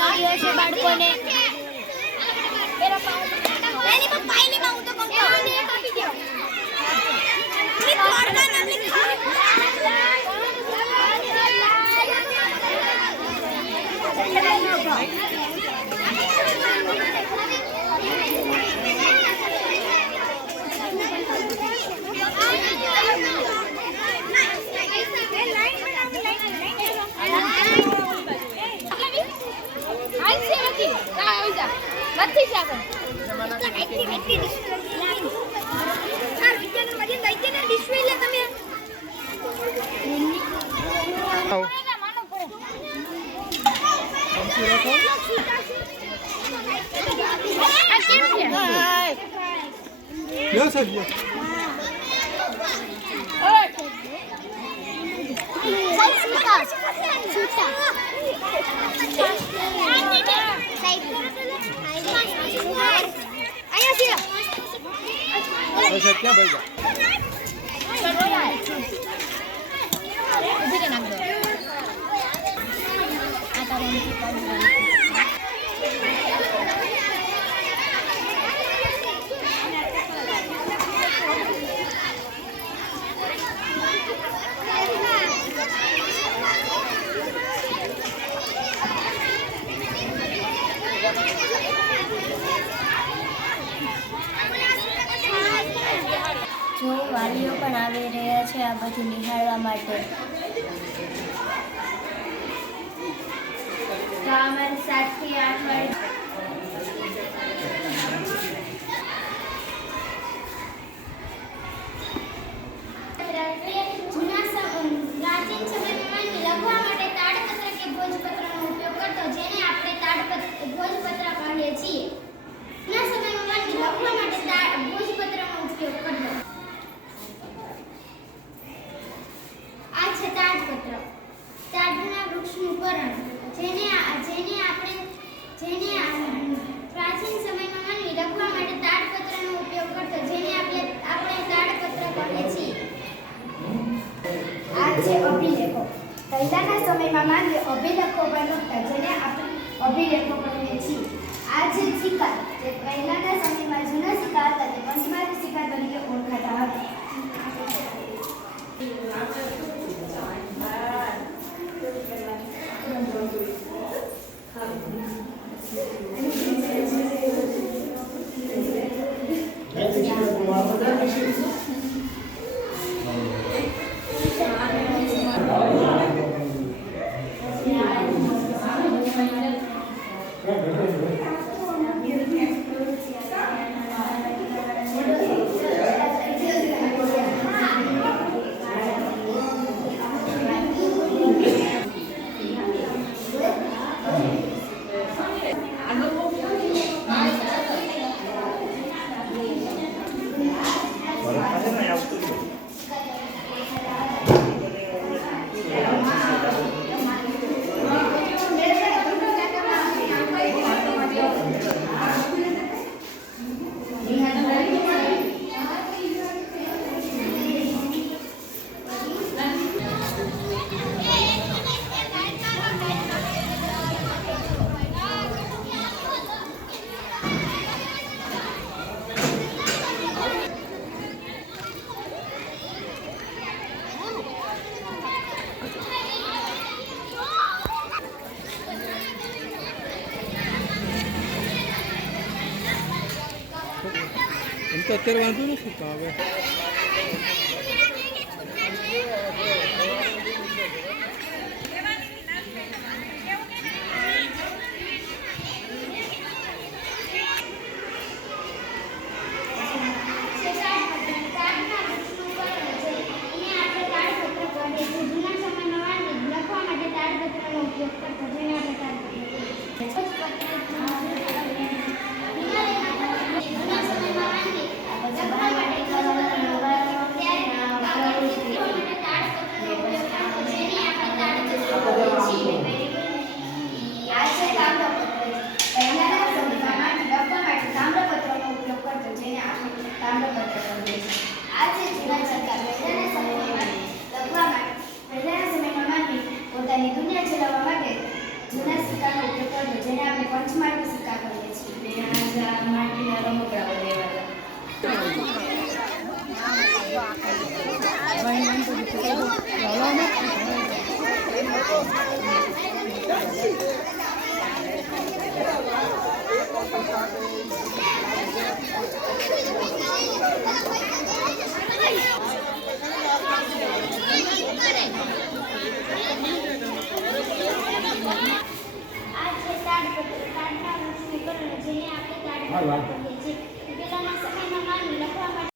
લાગી હશે બાળકોને. क्या भाई જો વાલીઓ પણ આવી રહ્યા છે આ બધું નિહાળવા માટે. તો અમારી 7 થી 8 વાળી પ્રાચીન સમયમાં લખવા માટે તાડપત્ર કે ભોજપત્રનો ઉપયોગ કરતો, જેને આપણે ભોજપત્ર કહીએ છીએ. જૂના સમયમાં લખવા માટે ભોજપત્રનો ઉપયોગ કરતો. આ છે તાડપત્ર, તાડના વૃક્ષનું પર્ણ, જેને પ્રાચીન સમયમાં માનવી લખવા માટે તાડપત્રનો ઉપયોગ કરતો, જેને આપણે તાડપત્ર કહીએ છીએ. આ છે અભિલેખો. પહેલાના સમયમાં માનવી અભિલેખો બનાવતા, જેને આપણે અભિલેખો કહીએ છીએ. આ છે સિક્કા, જે પહેલાના સમયમાં જૂના સિક્કા હતા તે પંચમારી સિક્કા તરીકે ઓળખાતા હતા. તો અત્યારે વાંધો નથી તો હવે Thank you.